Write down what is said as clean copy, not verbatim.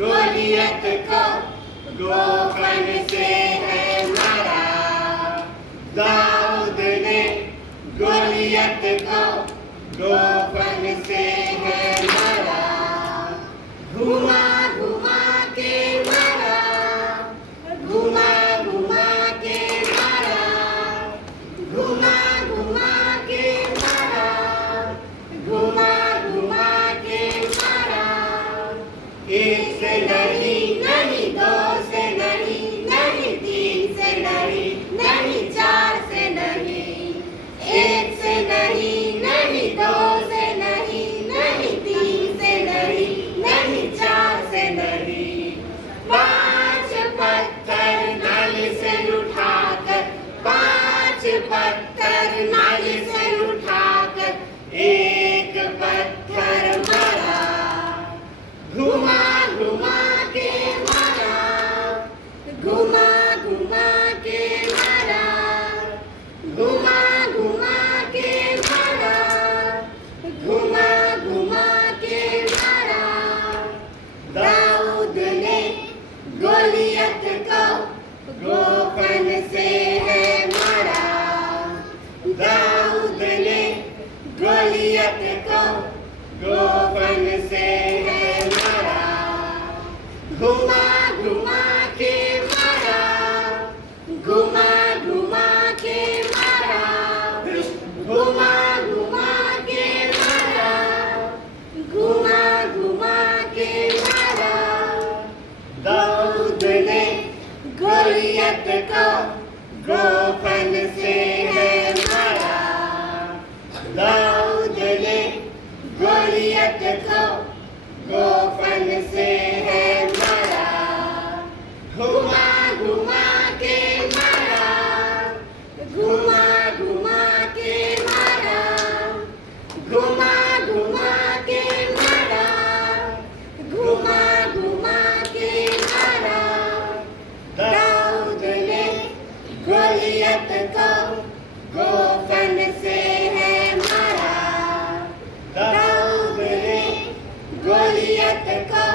गोलियत को गोफन से है मारा। दाऊद ने गोलियत को गोफन से है मारा। घुमा घुमा के मारा, घुमा घुमा के मारा, घुमा घुमा के मारा, घुमा घुमा के मारा। एक से नहीं, नहीं दो से नहीं, नहीं तीन से नहीं, नहीं चार से नहीं, एक से नहीं, नहीं दो से नहीं, नहीं तीन से नहीं, नहीं चार से नहीं। पांच पत्थर नाली से उठाकर, पांच पत्थर नाली से उठाकर एक पत्थर मारा। घुमा घुमा के मारा, घुमा घुमा के मारा, घुमा घुमा के मारा, घुमा घुमा के मारा। दाऊद ने गोलियत को गोफन से है मारा। दाऊद ने गोलियत को गोफन से है मारा। घुमा घुमा के मारा, घुमा घुमा के मारा, घुमा घुमा के मारा, घुमा घुमा के मारा। दाऊद ने गोलियत को गोफन से है मारा। दाऊद ने गोलियत को गोफन से है मारा। घुमा घुमा के मारा, घुमा घुमा के मारा, घुमा घुमा के मारा, घुमा घुमा के मारा। दाऊद ने गोलियत को गोफन से है मारा। दाऊद ने गोलियत को